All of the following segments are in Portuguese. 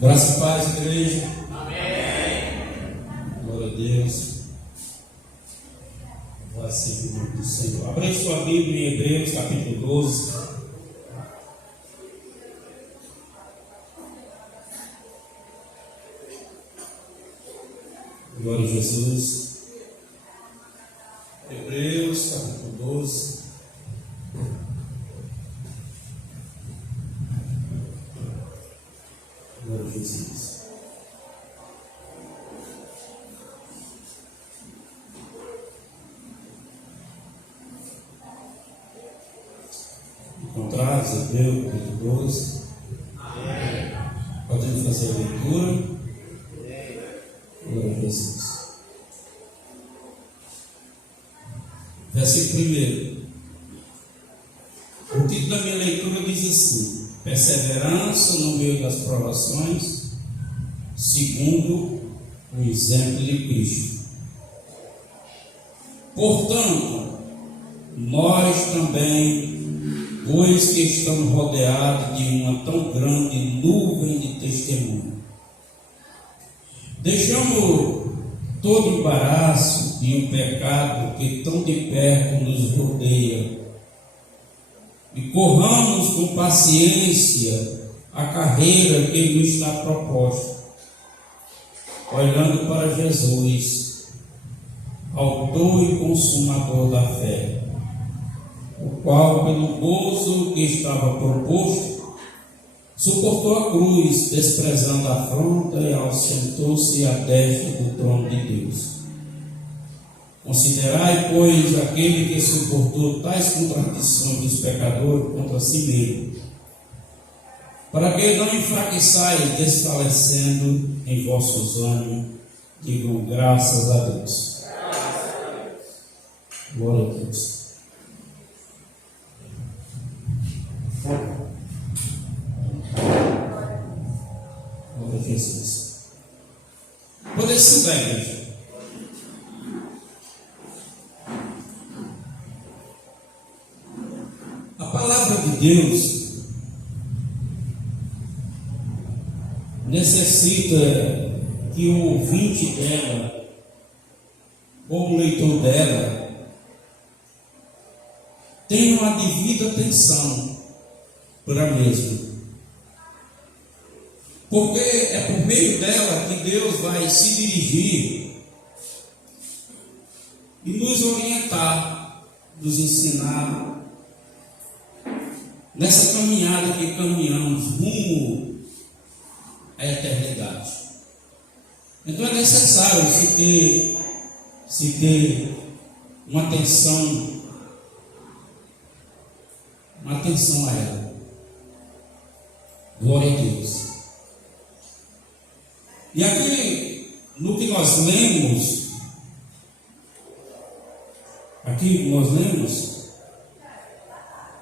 Graça e paz, igreja. Amém. Glória a Deus. Vai ser o nome do Senhor. Abra sua Bíblia em Hebreus, capítulo 12. Glória a Jesus. Hebreus, capítulo 12. Glória a Jesus. Encontrados, Hebreus, capítulo 12. Amém. Podemos fazer a leitura. Glória a Jesus. Versículo 1. O título da minha leitura diz assim: perseverança no meio das provações, segundo o exemplo de Cristo. Portanto, nós também, pois que estamos rodeados de uma tão grande nuvem de testemunho, deixamos todo o embaraço e o pecado que tão de perto nos rodeia, e corramos com paciência a carreira que nos está proposta, olhando para Jesus, autor e consumador da fé, o qual, pelo gozo que estava proposto, suportou a cruz, desprezando a afronta, e assentou-se à destra do trono de Deus. Considerai, pois, aquele que suportou tais contradições dos pecadores contra si mesmo, para que não enfraqueçais, desfalecendo em vossos ânimos. Digam graças a Deus. Glória a Deus. Glória a Jesus. Poder sentar, igreja. A palavra de Deus necessita que o ouvinte dela, ou o leitor dela, tenha uma devida atenção para a mesma. Porque é por meio dela que Deus vai se dirigir e nos orientar, nos ensinar nessa caminhada que caminhamos rumo à eternidade. Então é necessário se ter uma atenção a ela. Glória a Deus. E aqui, no que nós lemos,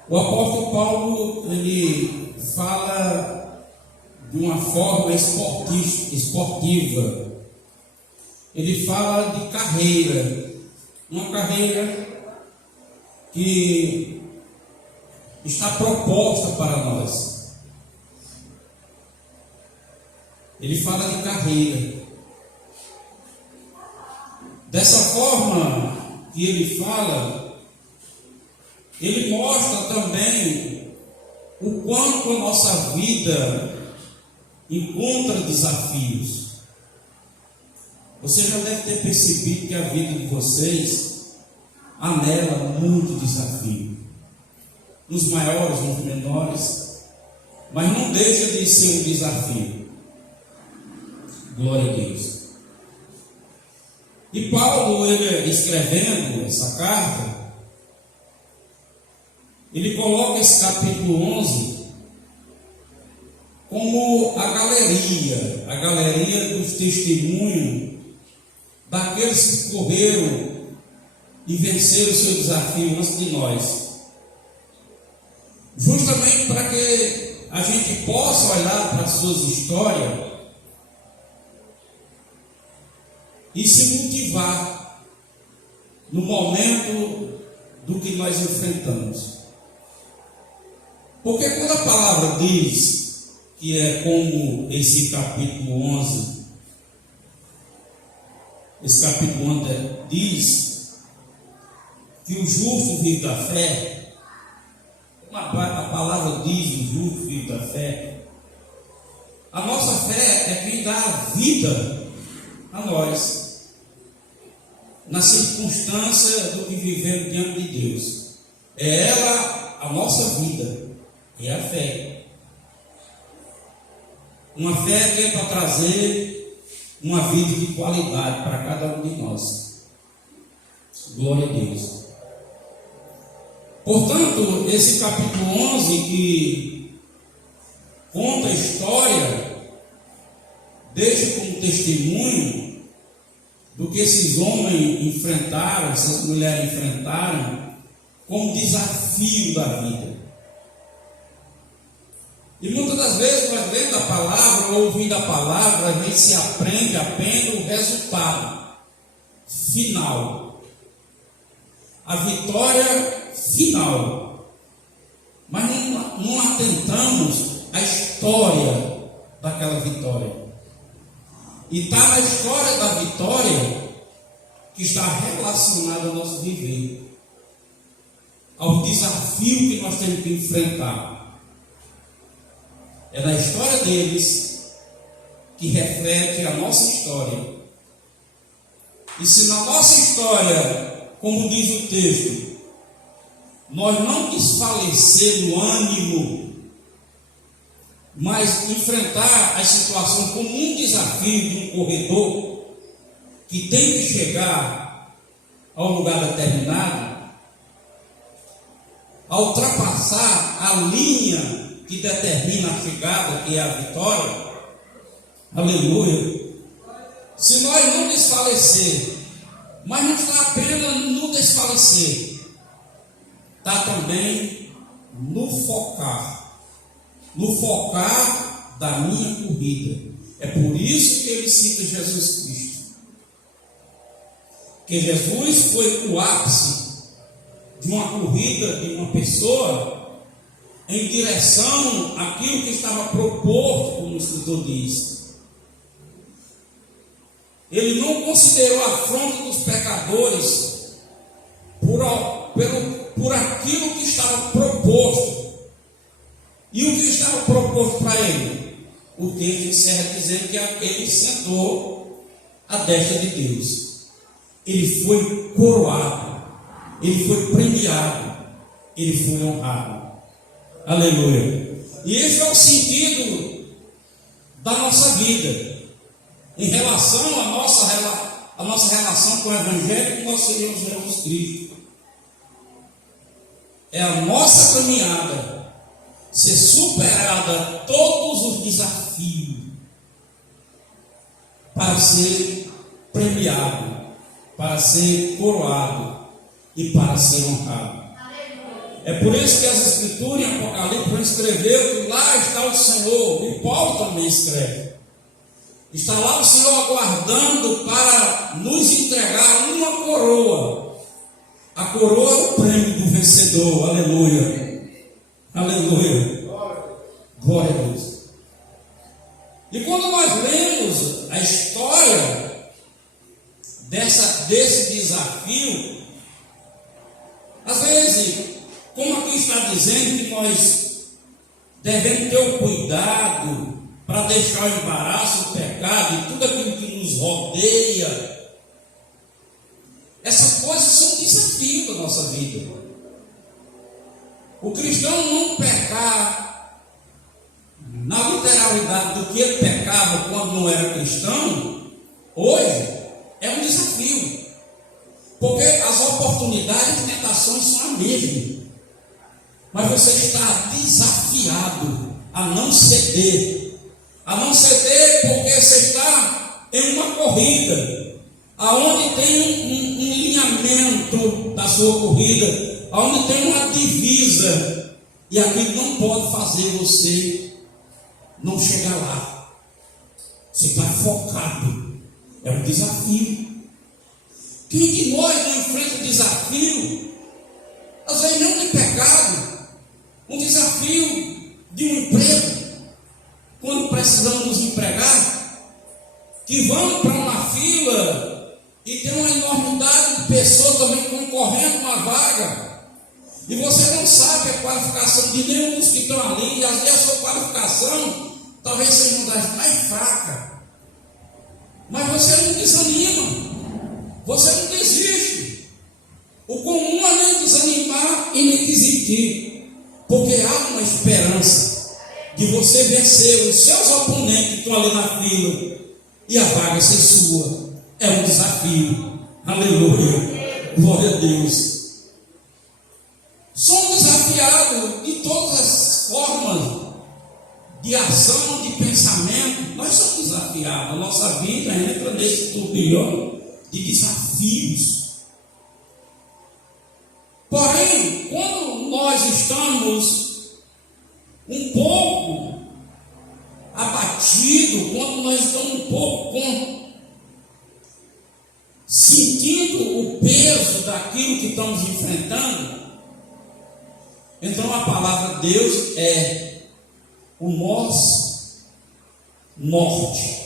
o apóstolo Paulo, ele fala de uma forma esportiva. Ele fala de carreira, uma carreira que está proposta para nós. Ele fala de carreira. Dessa forma que ele fala, ele mostra também o quanto a nossa vida encontra desafios. Você já deve ter percebido que a vida de vocês há nela muito desafio, nos maiores, nos menores, mas não deixa de ser um desafio. Glória a Deus. E Paulo, ele escrevendo essa carta, ele coloca esse capítulo 11 como a galeria dos testemunhos daqueles que correram e venceram o seu desafio antes de nós, justamente para que a gente possa olhar para as suas histórias e se motivar no momento do que nós enfrentamos. Porque quando a palavra diz que é como esse capítulo 11. Esse capítulo 11 diz que o justo vive da fé. A palavra diz: o justo vive da fé. A nossa fé é quem dá a vida a nós, na circunstância do que vivemos diante de Deus. É ela a nossa vida, é a fé. Uma fé que é para trazer uma vida de qualidade para cada um de nós. Glória a Deus. Portanto, esse capítulo 11 que conta a história, deixa como testemunho do que esses homens enfrentaram, essas mulheres enfrentaram, como desafio da vida. E muitas das vezes nós lendo a palavra ou ouvindo a palavra, a gente se aprende apenas o resultado final, a vitória final, mas não atentamos à história daquela vitória. E está na história da vitória que está relacionada ao nosso viver, ao desafio que nós temos que enfrentar. É na história deles que reflete a nossa história. E se na nossa história, como diz o texto, nós não desfalecer no ânimo, mas enfrentar as situações como um desafio de um corredor que tem que chegar ao lugar determinado, a ultrapassar a linha que determina a chegada, que é a vitória. Aleluia. Se nós não desfalecer, mas não está apenas no desfalecer, está também no focar da minha corrida. É por isso que ele cita Jesus Cristo, que Jesus foi o ápice de uma corrida de uma pessoa em direção àquilo que estava proposto, como o escritor diz. Ele não considerou a afronta dos pecadores por aquilo que estava proposto. E o que estava proposto para ele? O texto encerra dizendo que ele sentou à destra de Deus. Ele foi coroado, ele foi premiado, ele foi honrado. Aleluia. E esse é o sentido da nossa vida em relação à nossa relação com o Evangelho, que nós seríamos Jesus Cristo. É a nossa caminhada ser superada todos os desafios para ser premiado, para ser coroado e para ser honrado. É por isso que as Escrituras em Apocalipse escreveu que lá está o Senhor, e Paulo também escreve. Está lá o Senhor aguardando para nos entregar uma coroa. A coroa é o prêmio do vencedor. Aleluia. Aleluia. Glória a Deus. E quando nós lemos a história desse desafio, às vezes, como aqui está dizendo que nós devemos ter o cuidado para deixar o embaraço, o pecado e tudo aquilo que nos rodeia, essas coisas são desafios da nossa vida. O cristão não pecar na literalidade do que ele pecava quando não era cristão, hoje é um desafio, porque as oportunidades e tentações são as mesmas. Mas você está desafiado a não ceder porque você está em uma corrida, aonde tem um alinhamento da sua corrida, aonde tem uma divisa, e aquilo não pode fazer você não chegar lá. Você está focado, é um desafio. Quem de nós não enfrenta o desafio, às vezes não de pecado, um desafio de um emprego, precisando nos empregar, que vão para uma fila e tem uma enormidade de pessoas também concorrendo com a vaga. E você não sabe a qualificação de nenhum dos que estão ali, e às vezes a sua qualificação talvez seja uma das mais fracas. Mas você não desanima, você não desiste. O comum é nem desanimar e nem desistir, porque há uma esperança de você vencer os seus oponentes que estão ali na fila e a vaga ser sua. É um desafio. Aleluia, glória a Deus. Somos desafiados de todas as formas de ação, de pensamento. Nós somos desafiados. A nossa vida entra nesse turbilhão de desafios. Porém, quando nós estamos um pouco abatidos, quando nós estamos um pouco sentindo o peso daquilo que estamos enfrentando, então a palavra de Deus é o nosso norte,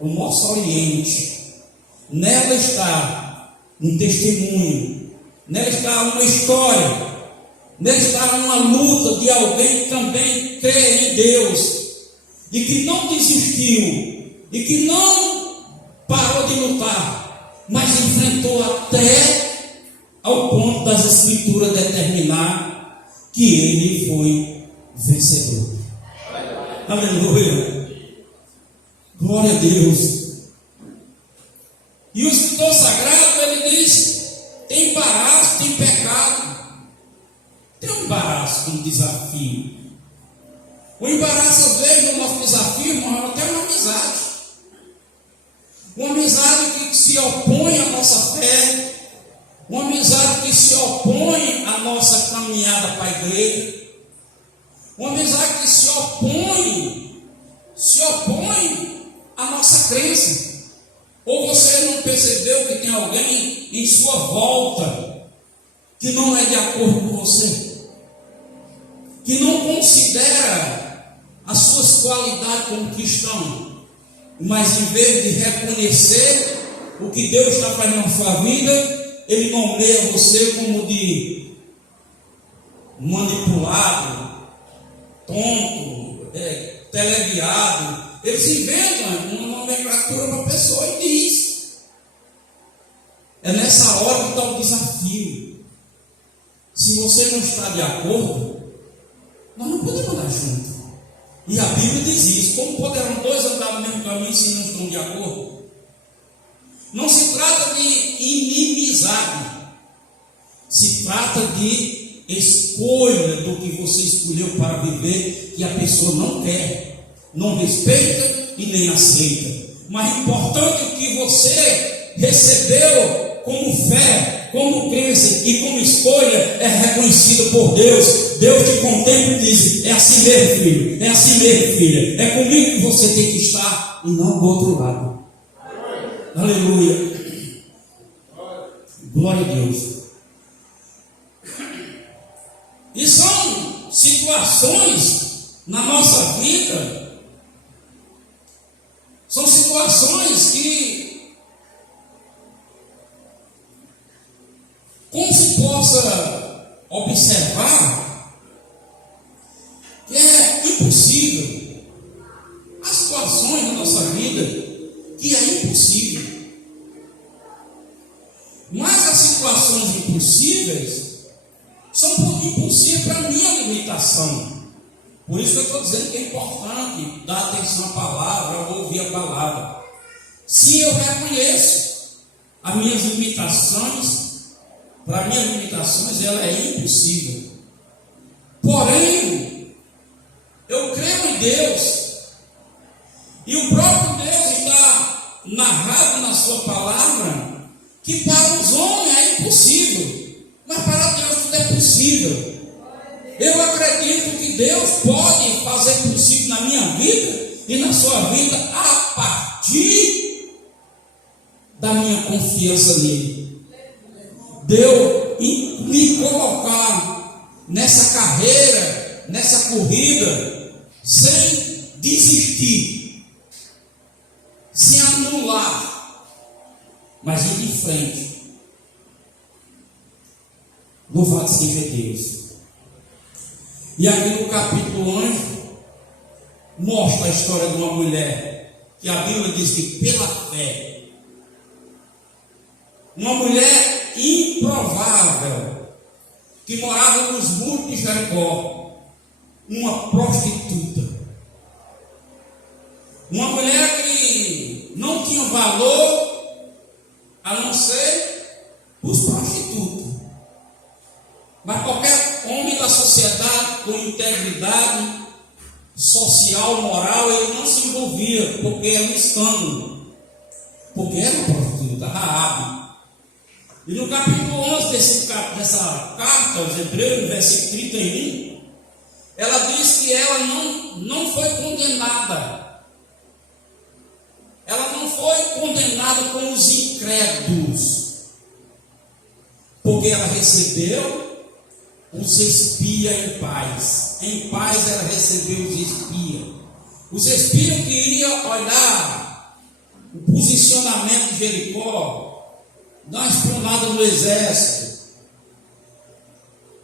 o nosso oriente. Nela está um testemunho, nela está uma história, nela está uma luta de alguém que também crê em Deus e que não desistiu e que não parou de lutar, mas enfrentou até ao ponto das Escrituras determinar que ele foi vencedor. Aleluia, glória a Deus. E o escritor sagrado, ele diz: tem embaraço, tem pecado. Tem um embaraço como desafio. O embaraço, às vezes, no nosso desafio, irmão, é até uma amizade. Uma amizade que se opõe à nossa fé, uma amizade que se opõe à nossa caminhada para a igreja, uma amizade que se opõe à nossa crença. Ou você não percebeu que tem alguém em sua volta que não é de acordo com você, que não considera as suas qualidades como cristão, mas em vez de reconhecer o que Deus está fazendo na sua vida, ele nomeia você como de manipulado, tonto, teleguiado. Eles inventam uma nomenclatura para a pessoa e diz. É nessa hora que está o desafio. Se você não está de acordo, nós não podemos andar juntos. E a Bíblia diz isso: como poderão dois andar no mesmo caminho se não estão de acordo? Não se trata de inimizade, se trata de escolha do que você escolheu para viver, que a pessoa não quer, não respeita e nem aceita. Mas importante, o que você recebeu como fé, como crença e como escolha é reconhecido por Deus. Deus te contempla e diz: é assim mesmo, filho, é assim mesmo, filha, é comigo que você tem que estar e não do outro lado. Aleluia, glória a Deus. E são situações na nossa vida, são situações que, como se possa observar, que é impossível. Há situações na nossa vida que é impossível. Mas as situações impossíveis são impossíveis para a minha limitação. Por isso que eu estou dizendo que é importante dar atenção à palavra, ouvir a palavra. Se eu reconheço as minhas limitações, para minhas limitações ela é impossível. Porém, eu creio em Deus, e o próprio Deus está narrado na sua palavra, que para os homens é impossível, mas para Deus tudo é possível. Eu acredito que Deus pode fazer possível na minha vida e na sua vida a partir da minha confiança nele. Deus me colocar nessa carreira, nessa corrida, sem desistir, se anular, mas ir de frente. Louvado seja Deus. E aqui no capítulo 11 mostra a história de uma mulher que a Bíblia diz que pela fé, uma mulher improvável que morava nos muros de Jericó, uma prostituta, uma mulher que não tinha valor a não ser os prostitutos. Mas qualquer homem da sociedade com integridade social, moral, ele não se envolvia, porque era um escândalo, porque era uma prostituta, Raabe. E no capítulo 11 dessa carta aos Hebreus, no versículo 31, ela diz que ela não foi condenada. Ela não foi condenada com os incrédulos, porque ela recebeu os espias em paz. Em paz ela recebeu os espias. Os espias que iriam olhar o posicionamento de Jericó, dar uma espionada no exército.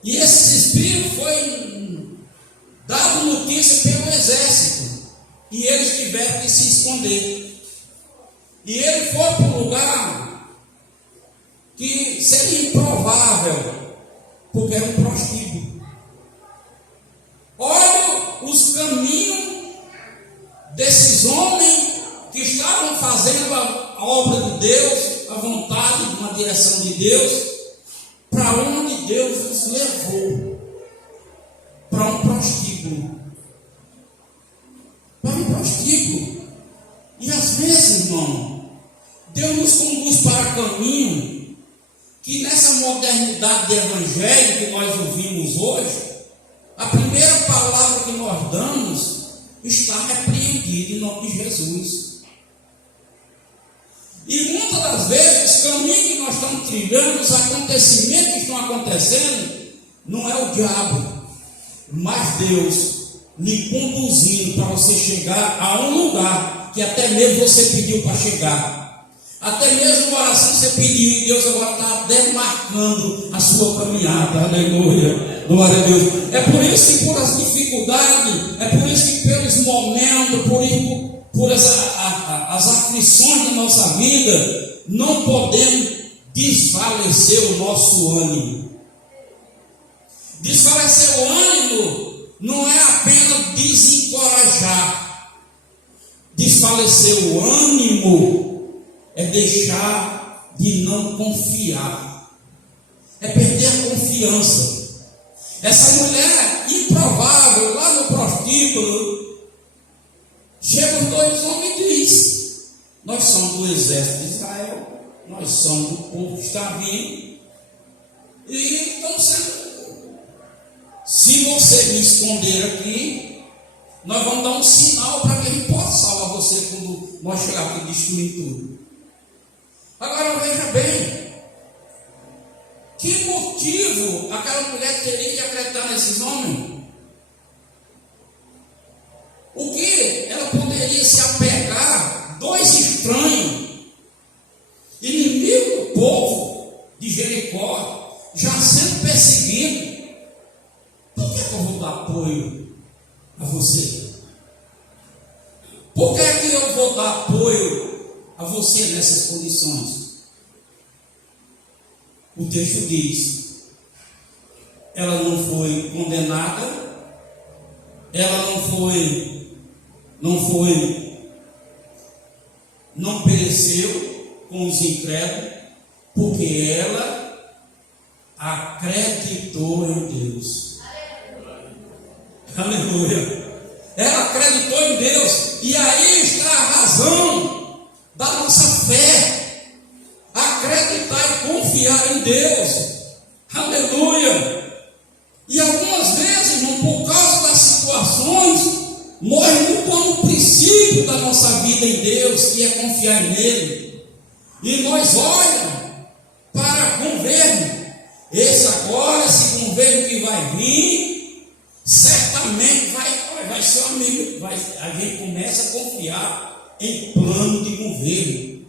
E esses espias foi dado notícia pelo exército. E eles tiveram que se esconder. E ele foi para um lugar que seria improvável, porque era um prostíbulo. Olha os caminhos desses homens que estavam fazendo a obra de Deus, a vontade, uma direção de Deus, para onde Deus os levou. Para um prostíbulo. Para um prostíbulo. E às vezes, irmão, Deus nos conduz para caminho que nessa modernidade de evangelho que nós ouvimos hoje, a primeira palavra que nós damos está repreendida em nome de Jesus. E muitas das vezes, o caminho que nós estamos trilhando, os acontecimentos que estão acontecendo, não é o diabo, mas Deus lhe conduzindo para você chegar a um lugar que até mesmo você pediu para chegar. Até mesmo uma oração você pediu e Deus agora está demarcando a sua caminhada. Aleluia, glória a Deus. É por isso que por as dificuldades, é por isso que pelos momentos, por as aflições da nossa vida, não podemos desfalecer o nosso ânimo. Desfalecer o ânimo não é apenas desencorajar. Desfalecer o ânimo é deixar de não confiar, é perder a confiança. Essa mulher improvável lá no prostíbulo, chega os dois homens e diz: nós somos do exército de Israel, nós somos do povo que está vindo, e estamos sendo. Se você me esconder aqui, nós vamos dar um sinal para que ele possa salvar você quando nós chegar aqui e destruir tudo. Agora veja bem, que motivo aquela mulher teria de acreditar nesses homens? O que ela poderia se apegar? Dois estranhos, inimigos do povo de Jericó, já sendo perseguido. Por que eu vou dar apoio a você? Por que é que eu vou dar apoio a você nessas condições? O texto diz: ela não foi condenada, ela não pereceu com os incrédulos, porque ela acreditou em Deus. Aleluia. Ela acreditou em Deus, e aí está a razão da nossa fé. Acreditar e confiar em Deus. Aleluia. E algumas vezes, irmão, por causa das situações, nós mudamos o princípio da nossa vida em Deus, que é confiar nele. E nós olhamos para governo. Esse governo que vai vir, certamente vai ser um amigo. A gente começa a confiar em plano de governo.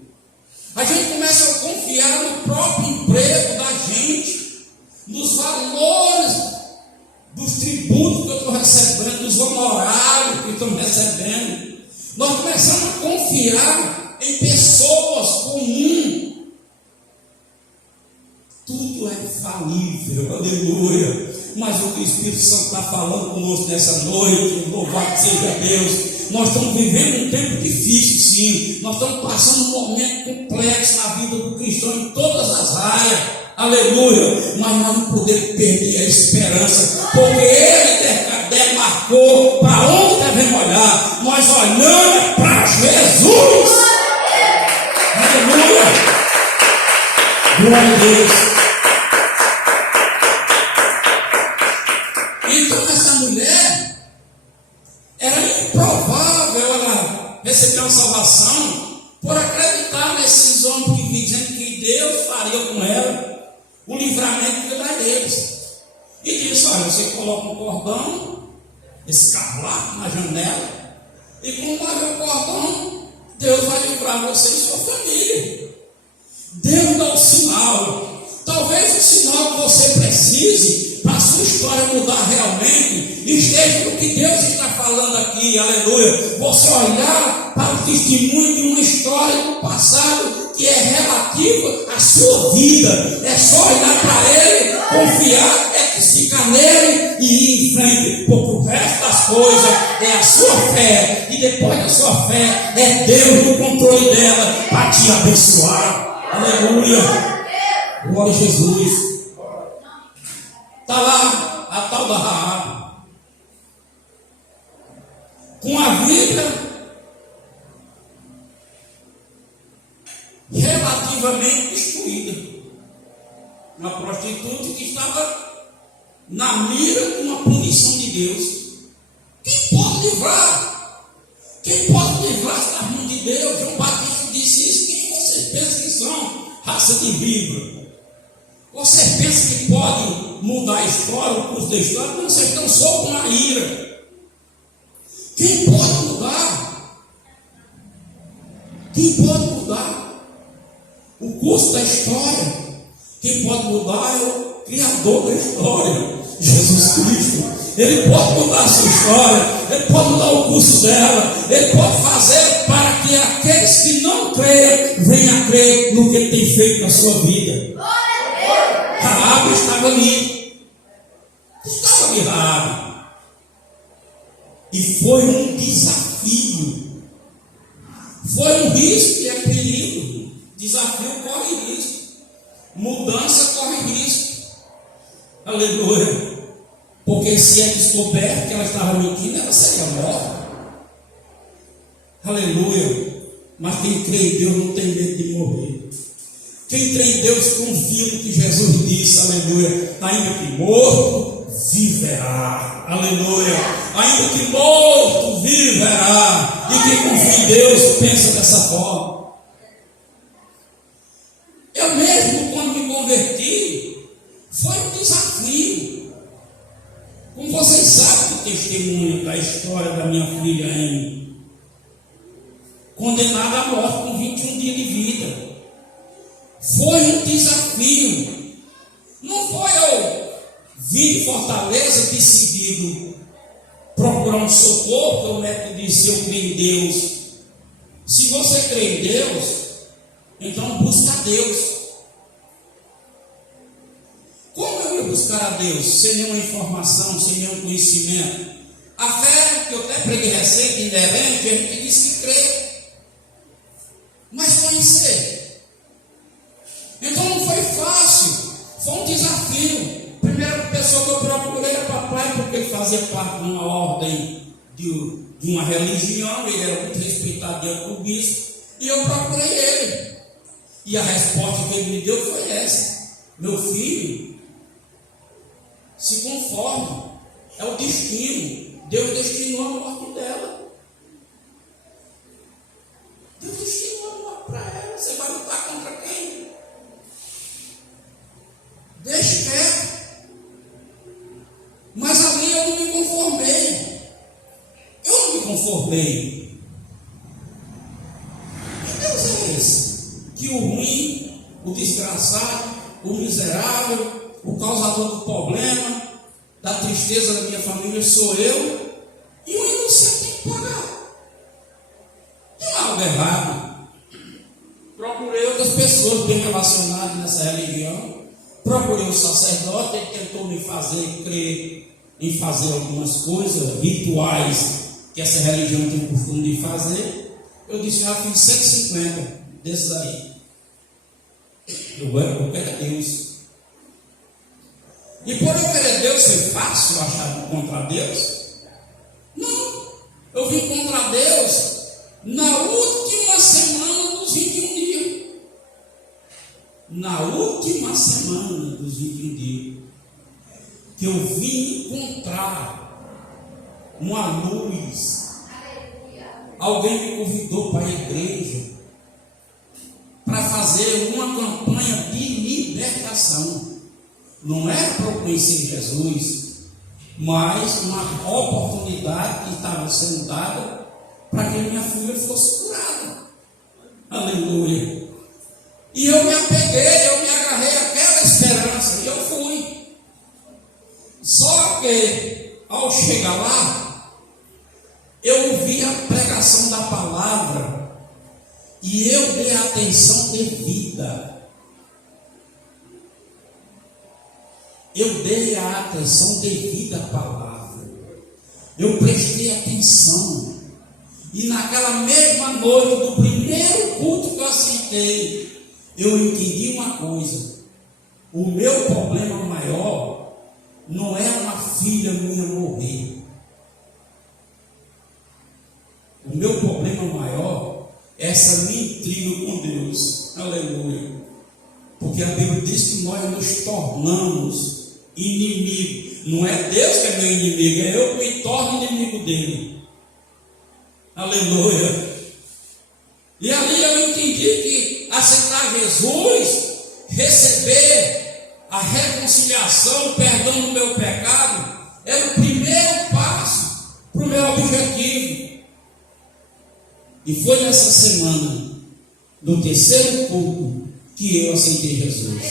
A gente começa a confiar no próprio emprego da gente, nos valores dos tributos que eu estou recebendo, dos honorários que estou recebendo. Nós começamos a confiar em pessoas comuns. Tudo é falível, aleluia. Mas o que o Espírito Santo está falando conosco nessa noite, louvado seja Deus. Nós estamos vivendo um tempo difícil, sim. Nós estamos passando um momento complexo na vida do cristão em todas as áreas, aleluia. Mas nós não podemos perder a esperança, porque Ele demarcou para onde devemos olhar. Nós olhamos para Jesus, aleluia. Glória a Deus. Então essa mulher, era improvável ela receber uma salvação por acreditar nesses homens que dizem que Deus faria com ela o livramento que dá deles. E disse: olha, você coloca um cordão escarlate na janela, e com o cordão, Deus vai livrar você e sua família. Deus dá o sinal. Talvez o sinal que você precise para a sua história mudar realmente esteja no que Deus está falando aqui, aleluia. Você olhar para o testemunho de uma história do passado que é relativa à sua vida. É só olhar para ele, confiar, ficar nele e ir em frente, porque o resto das coisas é a sua fé, e depois da sua fé é Deus no controle dela para te abençoar. Aleluia. Glória a Jesus. Está lá a tal da Raabe, com a vida relativamente destruída. Uma prostituta que estava na mira de uma punição de Deus. Quem pode livrar? Quem pode livrar das mãos de Deus? João Batista disse isso. Quem vocês pensam que são? Raça de víbora. Você pensa que pode mudar a história, o curso da história, quando vocês estão só com a ira? Quem pode mudar? Quem pode mudar o curso da história? Quem pode mudar é o Criador da história, Jesus Cristo. Ele pode mudar a sua história, Ele pode mudar o curso dela, Ele pode fazer para que aqueles que não creem venham a crer no que Ele tem feito na sua vida. Raabe estava ali. Estava ali Raabe. E foi um desafio. Foi um risco e é perigo. Desafio corre risco. Mudança corre risco. Aleluia. Porque se é descoberto que ela estava mentindo, ela seria morta. Aleluia. Mas quem crê em Deus não tem medo de morrer. Quem crê em Deus confia no que Jesus disse, aleluia. Ainda que morto, viverá. Aleluia. Ainda que morto, viverá. E quem confia em Deus pensa dessa forma. Eu mesmo, quando me converti, foi um desafio. Como vocês sabem, o testemunho da história da minha filha Amy, condenada à morte com 21 dias de vida. Foi um desafio. Não foi eu vir de Fortaleza decidido procurar um socorro, porque o médico disse: eu creio em Deus. Se você crê em Deus, então busca a Deus. Como eu ia buscar a Deus? Sem nenhuma informação, sem nenhum conhecimento. A fé, que eu até preguei recente, inerente, a gente disse que crê. Mas conhecer. Então não foi fácil, foi um desafio. Primeira pessoa que eu procurei era papai, porque ele fazia parte de uma ordem de uma religião, ele era muito respeitado diante do bispo, e eu procurei ele. E a resposta que ele me deu foi essa: meu filho, se conforme, é o destino. Deus destinou a morte dela. Deus destinou a morte para ela. Você vai lutar contra quem? Deixe quieto. Mas ali eu não me conformei. Eu não me conformei. que o ruim, o desgraçado, o miserável, o causador do problema, da tristeza da minha família sou eu, e o inocente tem que pagar. Tem algo errado. Procurei outras pessoas bem relacionadas nessa religião, procurei o sacerdote, ele tentou me fazer crer em fazer algumas coisas, rituais que essa religião tem o costume de fazer. Eu disse, fiz 150 desses aí. Eu quero Deus. E por eu querer Deus ser fácil achar encontrar Deus? Não. Eu vim encontrar Deus na última semana dos 21 dias. Na última semana dos 21 dias. Que eu vim encontrar uma luz. Alguém me convidou para a igreja para fazer uma campanha de libertação. Não era para eu conhecer Jesus, mas uma oportunidade que estava sendo dada para que minha filha fosse curada. Aleluia. E eu me apeguei, eu me agarrei àquela esperança e eu fui. Só que ao chegar lá, eu ouvi a pregação da palavra e eu dei a atenção devida. Eu dei a atenção devida à palavra. Eu prestei atenção. E naquela mesma noite do primeiro culto que eu assistei, eu entendi uma coisa. O meu problema maior não é uma filha minha morrer. O meu problema maior é essa minha intriga com Deus. Aleluia. Porque a Bíblia diz que nós nos tornamos inimigo. Não é Deus que é meu inimigo, é eu que me torno inimigo dele. Aleluia. E ali eu entendi que aceitar Jesus, receber a reconciliação, o perdão do meu pecado, era o primeiro passo para o meu objetivo. E foi nessa semana, no terceiro culto, que eu aceitei Jesus.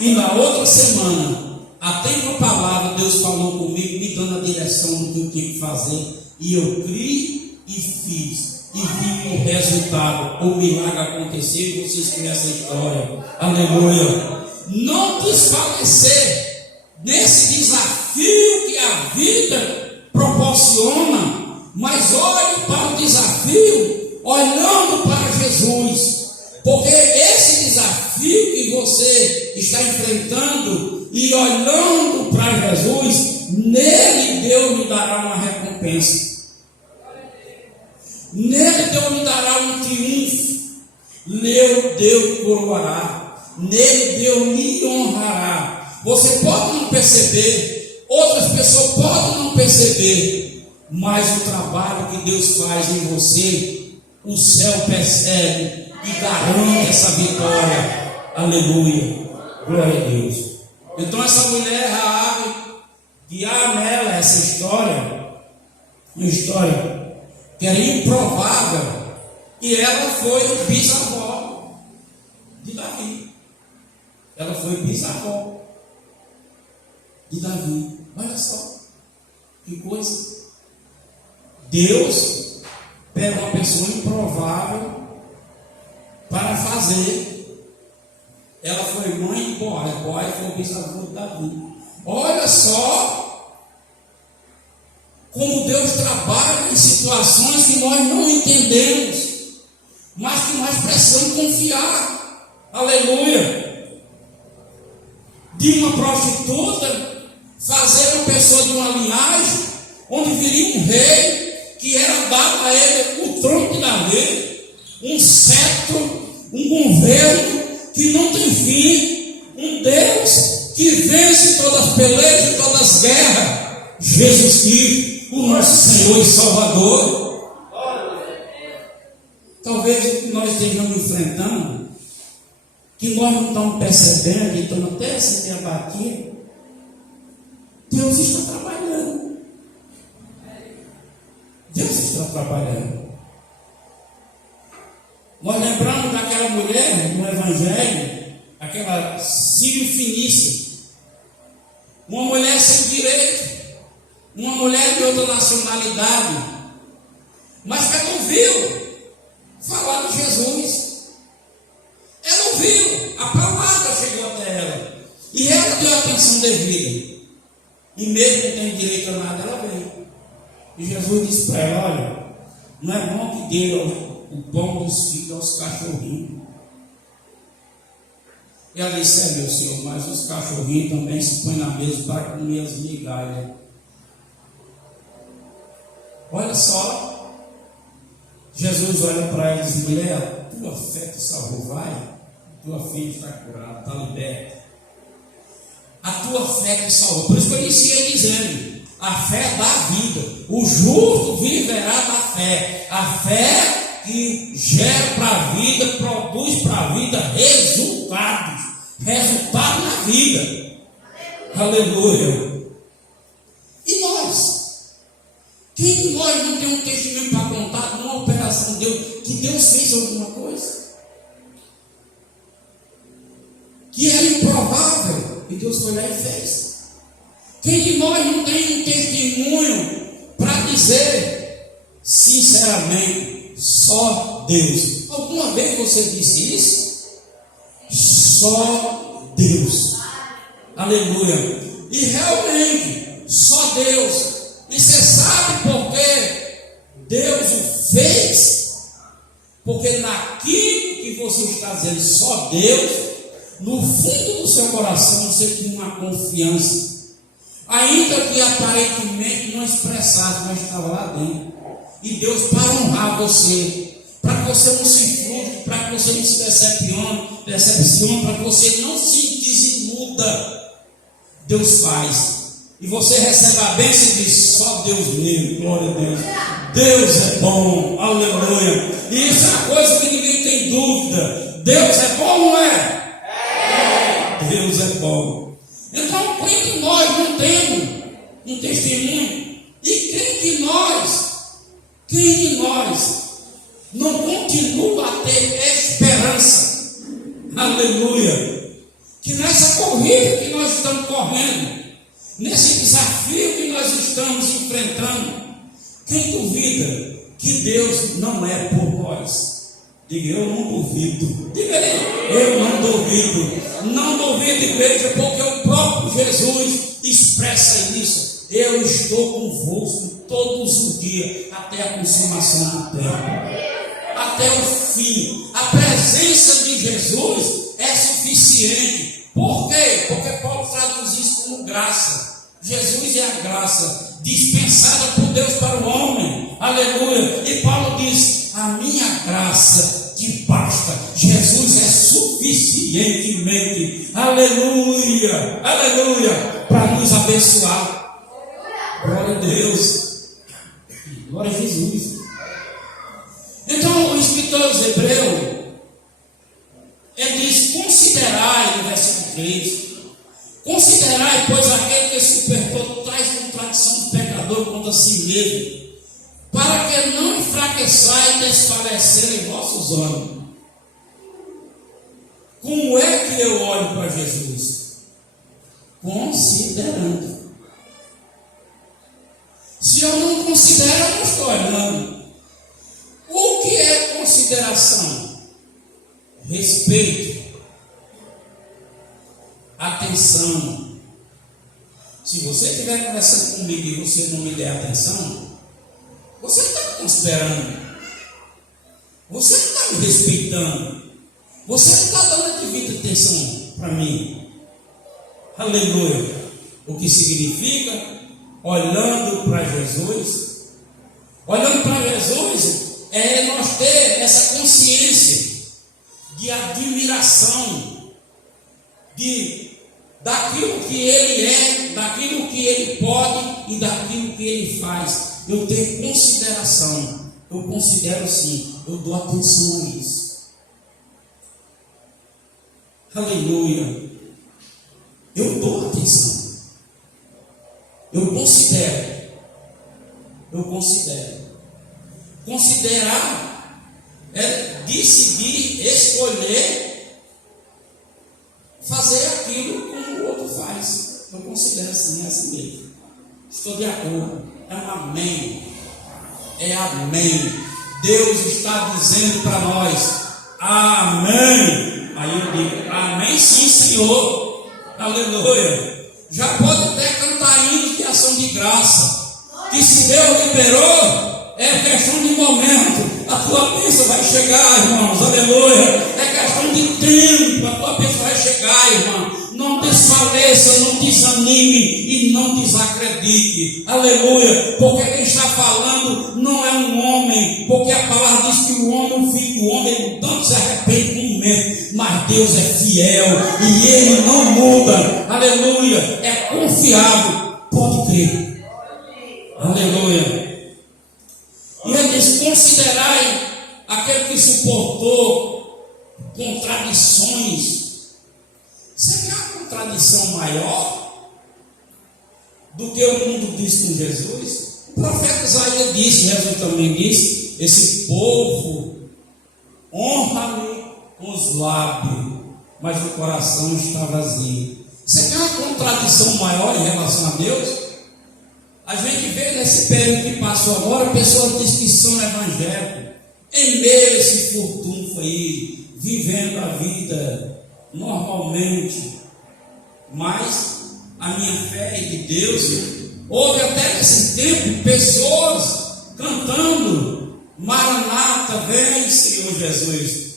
E na outra semana, até uma palavra Deus falou comigo, me dando a direção do que eu tinha que fazer, e eu criei e fiz, e vi o resultado, o milagre aconteceu, e vocês conhecem a história. Aleluia. Não desfalecer nesse desafio que a vida proporciona, mas olhe para o desafio olhando para Jesus, porque esse desafio que você está enfrentando e olhando para Jesus, nele Deus lhe dará uma recompensa. Nele Deus lhe dará um triunfo. Nele Deus coroará. Nele Deus lhe honrará. Você pode não perceber, outras pessoas podem não perceber, mas o trabalho que Deus faz em você, o céu percebe e garante essa vitória. Aleluia. Glória a Deus. Então essa mulher, Raabe, que há nela essa história, uma história que era improvável, e ela foi bisavó de Davi. Ela foi bisavó de Davi. Olha só, que coisa. Deus pega uma pessoa improvável para fazer. Ela foi mãe de Boaz. Boaz foi o bisavô de Davi. Olha só como Deus trabalha em situações que nós não entendemos, mas que nós precisamos confiar. Aleluia. De uma prostituta fazer uma pessoa de uma linhagem onde viria um rei que era dado a ele o trono de Davi, um cetro, um governo que não tem fim, um Deus que vence todas as pelejas, todas as guerras. Jesus Cristo, o nosso Senhor e Salvador. Talvez o que nós estejamos enfrentando, que nós não estamos percebendo, e estamos até se abatidos, Deus está trabalhando. Deus está trabalhando. Nós lembramos daquela mulher mulher no Evangelho, aquela sírio-fenícia, uma mulher sem direito, uma mulher de outra nacionalidade, mas que ela ouviu falar de Jesus. Ela ouviu, a palavra chegou até ela, e ela deu atenção devida, e mesmo não tem direito a nada, ela veio. E Jesus disse para ela: olha, não é bom que dê o pão dos filhos aos cachorrinhos. E ela disse: é, meu senhor, mas os cachorrinhos também se põem na mesa para comer as migalhas. Olha só, Jesus olha para ela e diz: mulher, a tua fé te salvou, vai, tua filha está curada, está liberta. A tua fé te salvou. Por isso que eu iniciei dizendo: a fé dá vida, o justo viverá da fé. A fé que gera para a vida, produz para a vida resultados na vida. Aleluia. E nós? Quem de nós não tem um testemunho para contar de uma operação de Deus, que Deus fez alguma coisa que era improvável e Deus foi lá e fez? Quem de nós não tem um testemunho para dizer sinceramente: só Deus? Alguma vez você disse isso? Só Deus. Aleluia. E realmente, só Deus. E você sabe por que Deus o fez? Porque naquilo que você está dizendo, só Deus, no fundo do seu coração você tem uma confiança, ainda que aparentemente não expressasse, mas estava lá dentro. E Deus, para honrar você, para que você não se frustre, para que você não se decepcione, para que você não se desiluda, Deus faz. E você recebe a bênção e diz: só Deus mesmo, glória a Deus. Deus é bom, aleluia. E isso é uma coisa que ninguém tem dúvida. Deus é bom ou não é? Deus é bom. Então, quem de nós não temos um testemunho? E quem de nós não continua a ter esperança? Aleluia. Que nessa corrida que nós estamos correndo, nesse desafio que nós estamos enfrentando, quem duvida que Deus não é por nós? Diga: eu não duvido. Diga aí: eu não duvido. Não duvido, igreja, porque o próprio Jesus expressa isso. Eu estou convosco todos os dias, até a consumação do tempo, até o fim. A presença de Jesus é suficiente. Por quê? Porque Paulo traduz isso como graça. Jesus é a graça dispensada por Deus para o homem. Aleluia. E Paulo diz: a minha graça te basta. Jesus é suficientemente, aleluia, aleluia, para nos abençoar. Glória a Deus, glória a Jesus. Então o escritor aos Hebreus, ele diz: considerai, no versículo 3, considerai, pois aquele que supertou traz contradição do pecador contra si mesmo, para que não enfraqueçais e desfalecer em vossos olhos. Como é que eu olho para Jesus? Considerando. Se eu não considero, eu não estou olhando. O que é consideração? Respeito, atenção. Se você estiver conversando comigo e você não me der atenção, você não está me considerando, você não está me respeitando, você não está dando a devida atenção para mim. Aleluia. O que significa? Olhando para Jesus. Olhando para Jesus é nós ter essa consciência de admiração daquilo que Ele é, daquilo que Ele pode e daquilo que Ele faz. Eu tenho consideração, eu considero sim, eu dou atenção a isso. Aleluia. Eu dou atenção. Eu considero. Considerar é decidir, escolher fazer aquilo como o outro faz. Eu considero assim, é assim mesmo. Estou de acordo. É um amém. É amém. Deus está dizendo para nós, amém. Aí eu digo, amém sim, Senhor. Aleluia. Já pode até cantar hinos de ação de graça. Que se Deus liberou, é questão de momento. A tua bênção vai chegar, irmãos. Aleluia. É questão de tempo. A tua bênção vai chegar, irmão. Não desfaleça, não desanime e não desacredite. Aleluia. Porque quem está falando não é um homem. Porque a palavra diz que o homem tanto se arrepende por um momento. Mas Deus é fiel e Ele não muda. Aleluia. É confiável. Pode crer. Aleluia. E ele diz, considerai aquele que suportou contradições. Você quer uma contradição maior do que o mundo diz com Jesus? O profeta Isaías disse, Jesus também disse, esse povo honra-me com os lábios, mas o coração está vazio. Você quer uma contradição maior em relação a Deus? A gente vê nesse período que passou agora, pessoas dizem que são evangélicos, em meio a esse furtunfo aí, vivendo a vida normalmente, mas a minha fé é de Deus. Houve até nesse tempo pessoas cantando, Maranata, vem Senhor Jesus.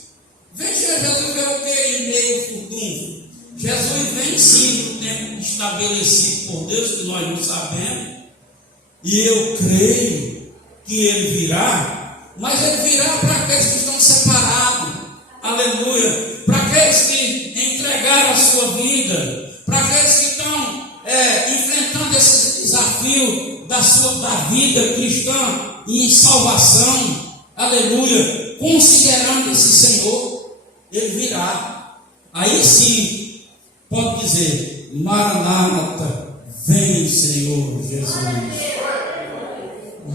Vem Jesus, vem o que em meio ao furtunfo? Jesus vem sim no tempo estabelecido por Deus, que nós não sabemos. E eu creio que Ele virá, mas Ele virá para aqueles que estão separados, aleluia, para aqueles que entregaram a sua vida, para aqueles que estão enfrentando esse desafio da vida cristã e em salvação, aleluia, considerando esse Senhor, Ele virá. Aí sim, pode dizer, Maranata, vem Senhor Jesus.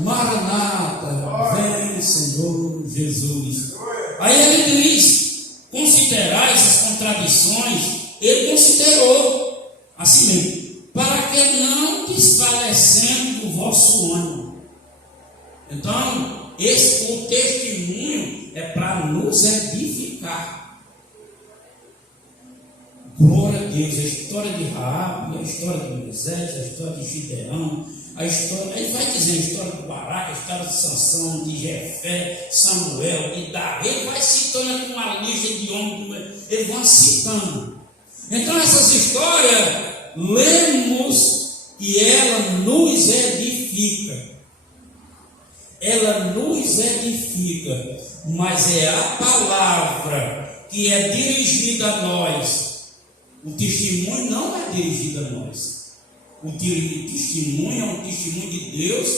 Maranata, vem Senhor Jesus. Aí ele diz, considerar essas contradições, ele considerou assim mesmo, para que não desfalecendo o vosso ânimo. Então, o testemunho é para nos edificar. Glória a Deus. A história de Raabe, a história de Moisés, a história de Gideão, a história, ele vai dizer a história do Baraque, a história de Sansão, de Jefé, Samuel, de Davi. Ele vai citando aqui uma lista de homens, ele vai citando. Então essas histórias lemos e ela nos edifica. Ela nos edifica, mas é a palavra que é dirigida a nós. O testemunho não é dirigido a nós. O testemunho é um testemunho de Deus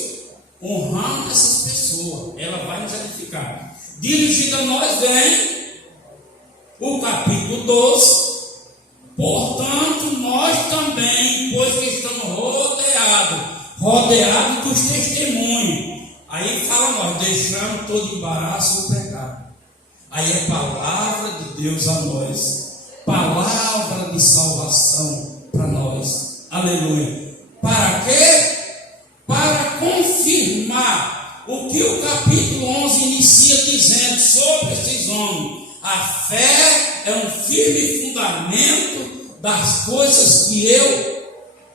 honrando essas pessoas. Ela vai nos edificar. Dirigido a nós vem o capítulo 12. Portanto, nós também, pois que estamos rodeados dos testemunhos. Aí fala nós, deixamos todo embaraço do pecado. Aí é palavra de Deus a nós. Palavra de salvação para nós. Aleluia. Para quê? Para confirmar o que o capítulo 11 inicia dizendo sobre esses homens. A fé é um firme fundamento das coisas que eu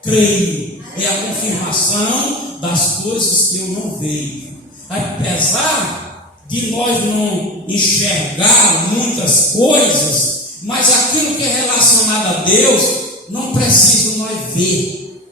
creio. É a confirmação das coisas que eu não vejo. Apesar de nós não enxergar muitas coisas, mas aquilo que é relacionado a Deus, não precisa nós ver,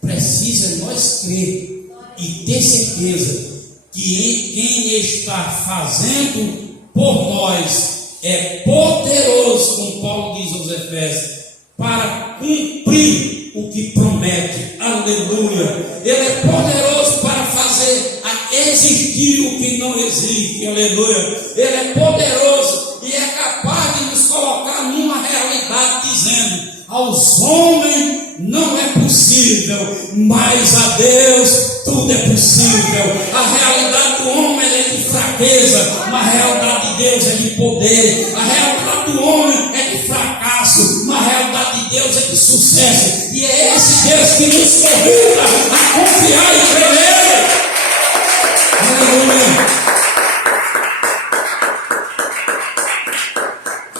precisa nós crer e ter certeza que quem está fazendo por nós é poderoso, como Paulo diz aos Efésios, para cumprir o que promete. Aleluia. Ele é poderoso para fazer existir o que não existe. Aleluia. Ele é poderoso e é capaz de nos colocar numa realidade dizendo: aos homens não é possível, mas a Deus tudo é possível. A realidade do homem é de fraqueza. fraqueza, mas a realidade de Deus é de poder. A realidade do homem é de fracasso, mas a realidade de Deus é de sucesso. E é esse Deus que nos convida a confiar e crer nele. Aleluia.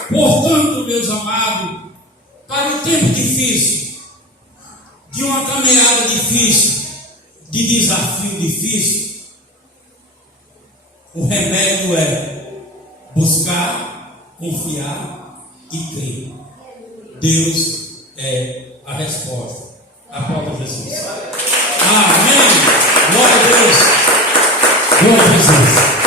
Portanto, meus amados, para um tempo difícil, de uma caminhada difícil, de desafio difícil, o remédio é buscar, confiar e crer. Deus é a resposta. Aplauda Jesus. Amém. Glória a Deus. Glória a Jesus.